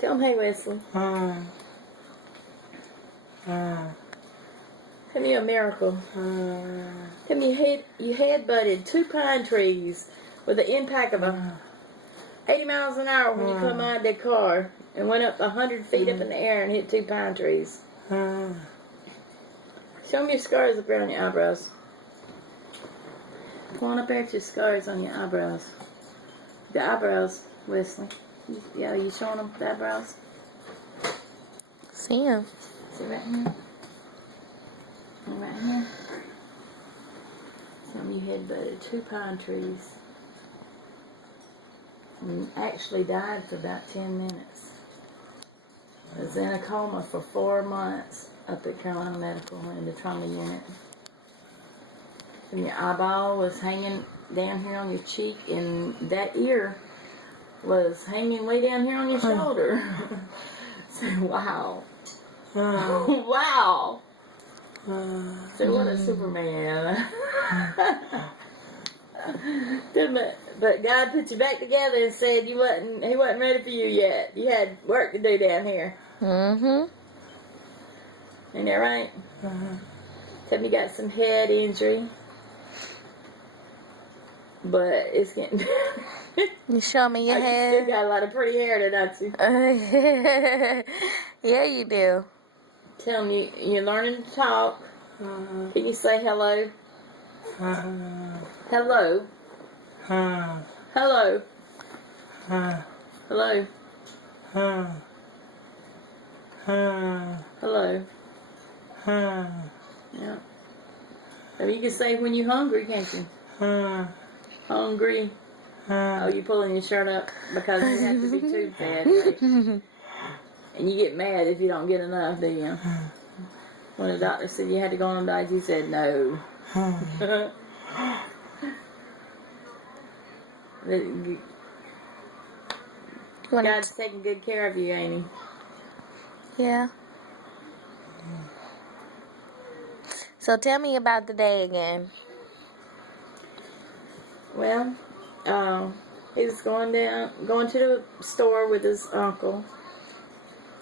Tell him, hey, Wesley. Tell me a miracle. Tell me you head-butted 2 pine trees with the impact of 80 miles an hour when you come out of that car and went up 100 feet up in the air and hit 2 pine trees. Show me your scars up around your eyebrows. Come on up there at your scars on your eyebrows. The eyebrows, Wesley. Yeah, you showing them the eyebrows? See them. See right here? And right here? Tell me you head-butted 2 pine trees. And actually died for about 10 minutes. Was in a coma for 4 months up at Carolina Medical in the trauma unit. And your eyeball was hanging down here on your cheek, and that ear was hanging way down here on your shoulder. So, wow. Wow. So, what a Superman. But God put you back together and said He wasn't ready for you yet. You had work to do down here. Mm-hmm. Ain't that right? Tell me you got some head injury. But it's getting You show me your You hair. still got a lot of pretty hair, don't you? Yeah, you do. Tell me, you're learning to talk. Can you say hello? Hello. Hello. Hello. Hello. Yeah. Or you can say when you're hungry, can't you? Hungry. Oh, you pulling your shirt up because you have to be tube fed, right? And you get mad if you don't get enough, do you? When the doctor said you had to go on a diet, you said no. God's taking good care of you, ain't He? Yeah. So tell me about the day again. Well, he was going to the store with his uncle,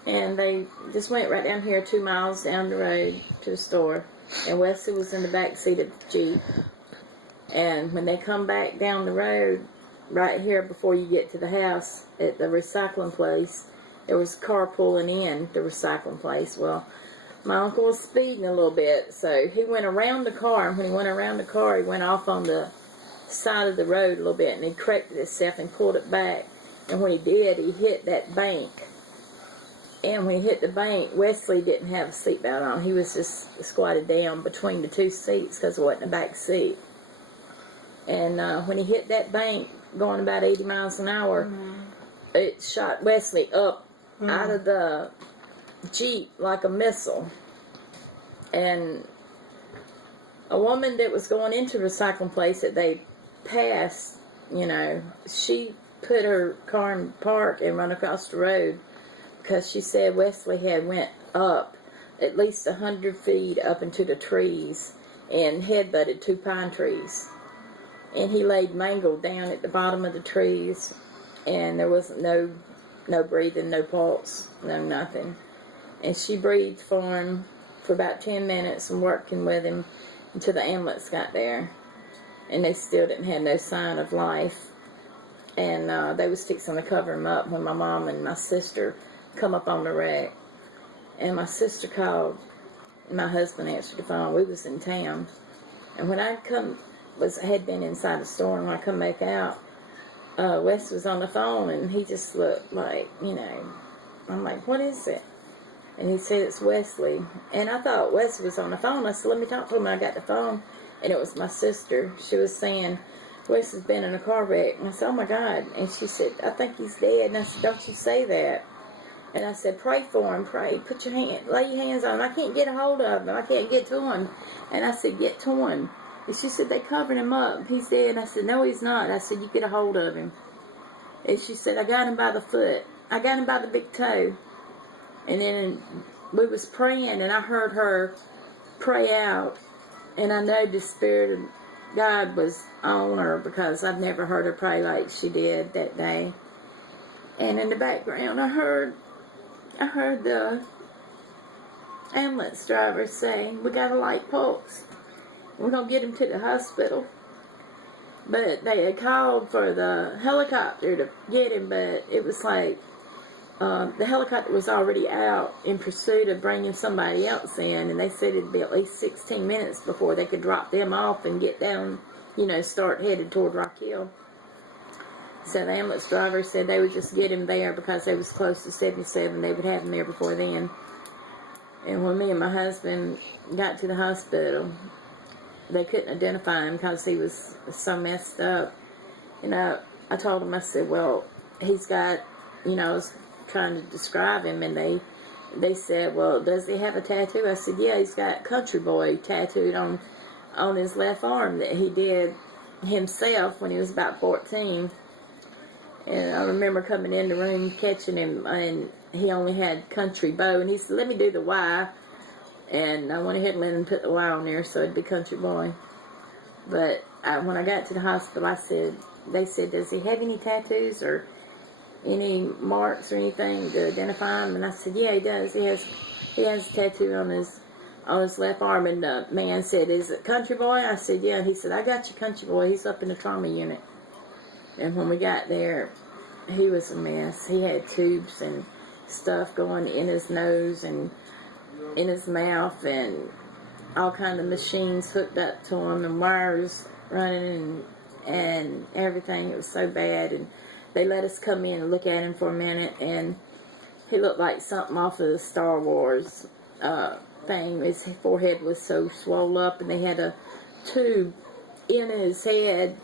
and they just went right down here 2 miles down the road to the store, and Wesley was in the back seat of the Jeep. And when they come back down the road, right here before you get to the house at the recycling place, there was a car pulling in the recycling place. Well, my uncle was speeding a little bit, so he went around the car, and when he went around the car, he went off on the side of the road a little bit, and he corrected himself and pulled it back. And when he did, he hit that bank. And when he hit the bank, Wesley didn't have a seatbelt on. He was just squatted down between the 2 seats because it wasn't a back seat. And when he hit that bank, going about 80 miles an hour, it shot Wesley up out of the Jeep like a missile. And a woman that was going into the recycling place that they passed, she put her car in park and run across the road because she said Wesley had went up at least 100 feet up into the trees and head-butted 2 pine trees. And he laid mangled down at the bottom of the trees, and there was no breathing, no pulse, no nothing. And she breathed for him for about 10 minutes and working with him until the ambulance got there. And they still didn't have no sign of life. And they was fixing to cover him up when my mom and my sister come up on the wreck. And my sister called. My husband answered the phone. We was in town. And when I had been inside the store, and when I come back out, Wes was on the phone, and he just looked like, I'm like, what is it? And he said, it's Wesley. And I thought Wesley was on the phone. I said, let me talk to him. And I got the phone, and it was my sister. She was saying, Wes has been in a car wreck. And I said, oh my God. And she said, I think he's dead. And I said, don't you say that. And I said, pray for him, pray. Lay your hands on him. I can't get a hold of him. I can't get to him. And I said, get to him. And she said, they covered him up. He's dead. And I said, no, he's not. I said, you get a hold of him. And she said, I got him by the foot. I got him by the big toe. And then we was praying, and I heard her pray out. And I know the Spirit of God was on her because I've never heard her pray like she did that day. And in the background, I heard I heard the ambulance driver say, we got a light pulse. We're going to get him to the hospital. But they had called for the helicopter to get him, but it was like the helicopter was already out in pursuit of bringing somebody else in, and they said it'd be at least 16 minutes before they could drop them off and get down, start headed toward Rock Hill. So the ambulance driver said they would just get him there because they was close to 77. They would have him there before then. And when me and my husband got to the hospital, they couldn't identify him because he was so messed up. And I told them, I said, well, he's got, I was trying to describe him, and they said, well, does he have a tattoo? I said, yeah, he's got Country Boy tattooed on his left arm that he did himself when he was about 14. And I remember coming in the room, catching him, and he only had Country Boy, and he said, let me do the Y. And I went ahead and let him put the Y on there so it'd be Country Boy. But when I got to the hospital, they said, does he have any tattoos or any marks or anything to identify him? And I said, yeah, he does. He has a tattoo on his left arm. And the man said, is it Country Boy? I said, yeah. And he said, I got you, Country Boy. He's up in the trauma unit. And when we got there, he was a mess. He had tubes and stuff going in his nose and in his mouth, and all kind of machines hooked up to him, and wires running and everything. It was so bad. And they let us come in and look at him for a minute, and he looked like something off of the Star Wars thing. His forehead was so swollen up, and they had a tube in his head,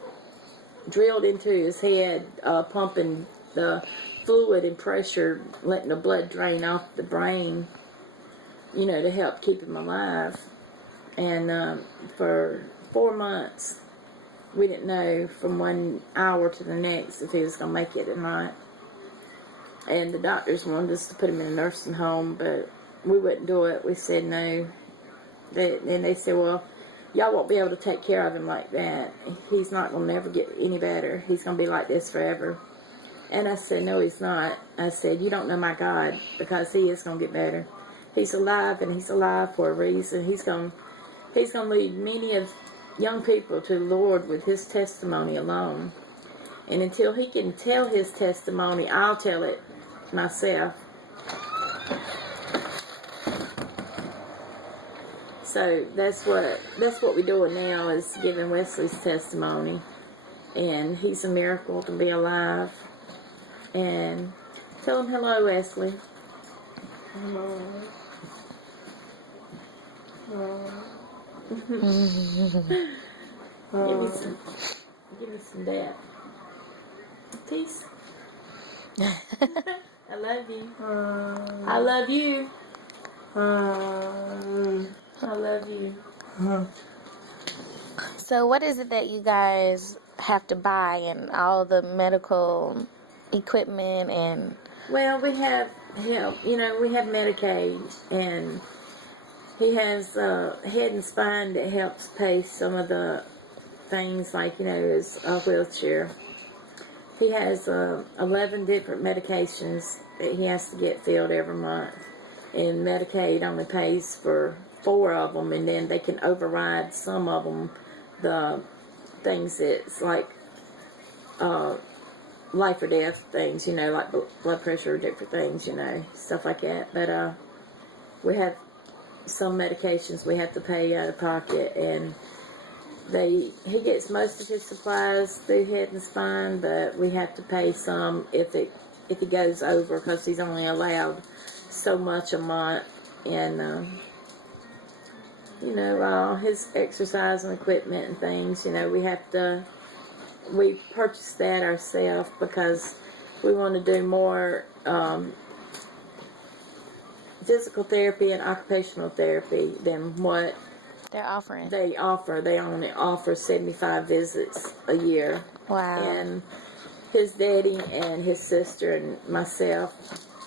drilled into his head, pumping the fluid and pressure, letting the blood drain off the brain, to help keep him alive. And for 4 months, we didn't know from 1 hour to the next if he was going to make it or not. And the doctors wanted us to put him in a nursing home, but we wouldn't do it. We said no. And they said, well, y'all won't be able to take care of him like that. He's not going to never get any better. He's going to be like this forever. And I said, no, he's not. I said, you don't know my God, because he is going to get better. He's alive, and he's alive for a reason. He's going to lead many of young people to the Lord with his testimony alone. And until he can tell his testimony, I'll tell it myself. So that's what we're doing now, is giving Wesley's testimony. And he's a miracle to be alive. And tell him hello, Wesley. Hello. Give me some dab. Peace. I love you. I love you. I love you. So what is it that you guys have to buy, and all the medical equipment? And Well, we have help. We have Medicaid, and he has head and spine that helps pay some of the things, like his wheelchair. He has 11 different medications that he has to get filled every month, and Medicaid only pays for 4 of them, and then they can override some of them, the things that's like life or death things, like blood pressure, different things, stuff like that. But we have some medications we have to pay out of pocket, and he gets most of his supplies through Head and Spine, but we have to pay some if he goes over, because he's only allowed so much a month. And all his exercise and equipment and things, we purchased that ourselves because we want to do more physical therapy and occupational therapy than what they're offering. they offer. They only offer 75 visits a year. Wow. And his daddy and his sister and myself,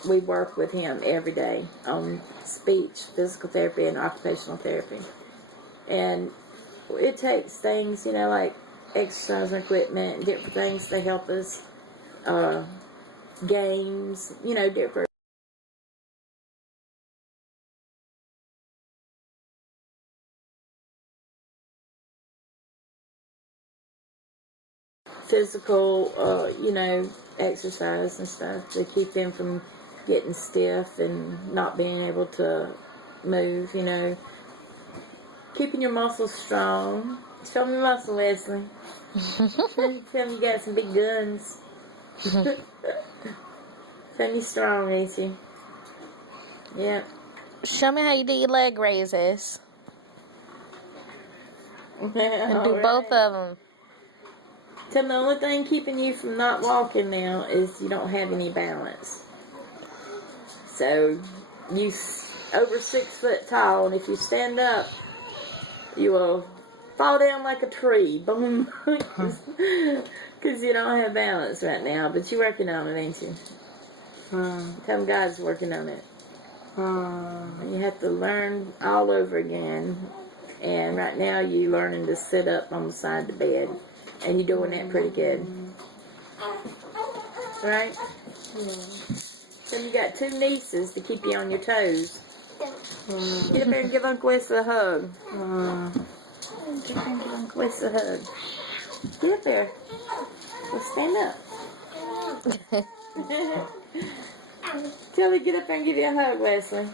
we work with him every day on speech, physical therapy, and occupational therapy. And it takes things, like exercise equipment and different things to help us, games, different physical, exercise and stuff to keep him from getting stiff and not being able to move, Keeping your muscles strong. Show me muscle, Wesley. Tell me you got some big guns. Tell me strong, ain't you? Yep. Show me how you do your leg raises. And do both of them. Tell me the only thing keeping you from not walking now is you don't have any balance. So, you over 6 foot tall, and if you stand up, you will fall down like a tree. Boom. Because you don't have balance right now, but you're working on it, ain't you? Tell me God's working on it. You have to learn all over again. And right now you're learning to sit up on the side of the bed. And you're doing that pretty good. Right? Then you got 2 nieces to keep you on your toes. Get up there and give Uncle Wesley a hug. Get up there and give Uncle Wesley a hug. Get up there. Well, stand up. Tell me, get up there and give you a hug, Wesley.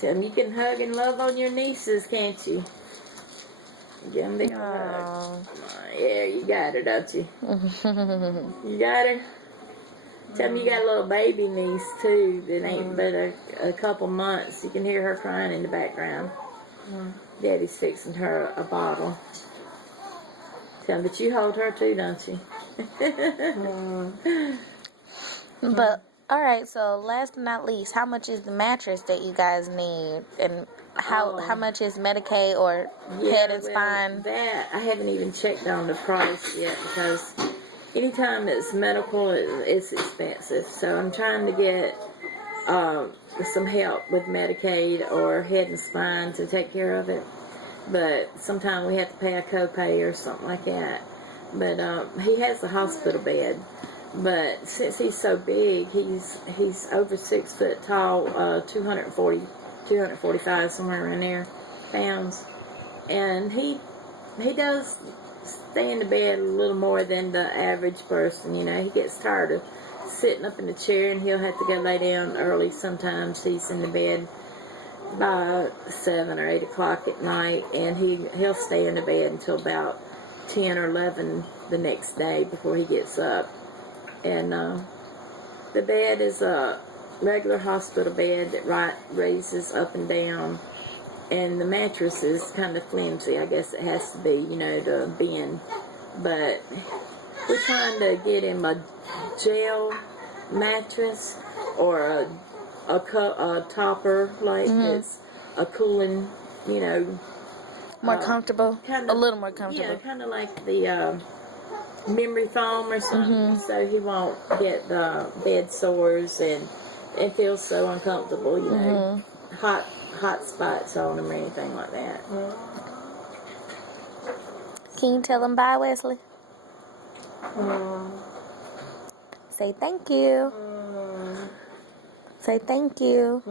Tell them you can hug and love on your nieces, can't you? Give them a big hug. Yeah, you got her, don't you? You got her? Tell me you got a little baby niece, too, that ain't but a couple months. You can hear her crying in the background. Daddy's fixing her a bottle. Tell them, but you hold her, too, don't you? But, alright, so last but not least, how much is the mattress that you guys need? And how much is Medicaid or head and spine? That, I haven't even checked on the price yet because anytime it's medical, it's expensive. So I'm trying to get some help with Medicaid or head and spine to take care of it. But sometimes we have to pay a copay or something like that. But he has a hospital bed. But since he's so big, he's over 6 foot tall, 245, somewhere around there, pounds. And he does stay in the bed a little more than the average person, He gets tired of sitting up in the chair, and he'll have to go lay down early sometimes. He's in the bed by 7 or 8 o'clock at night, and he'll stay in the bed until about 10 or 11 the next day before he gets up. And the bed is a regular hospital bed that raises up and down, and the mattress is kind of flimsy. I guess it has to be, to bend. But we're trying to get him a gel mattress or a topper, like it's a cooling, more comfortable, kinda, a little more comfortable. Yeah, kind of like the memory foam or something, so he won't get the bed sores and feel so uncomfortable, hot spots on him or anything like that. Can you tell him bye, Wesley? Say thank you. Say thank you.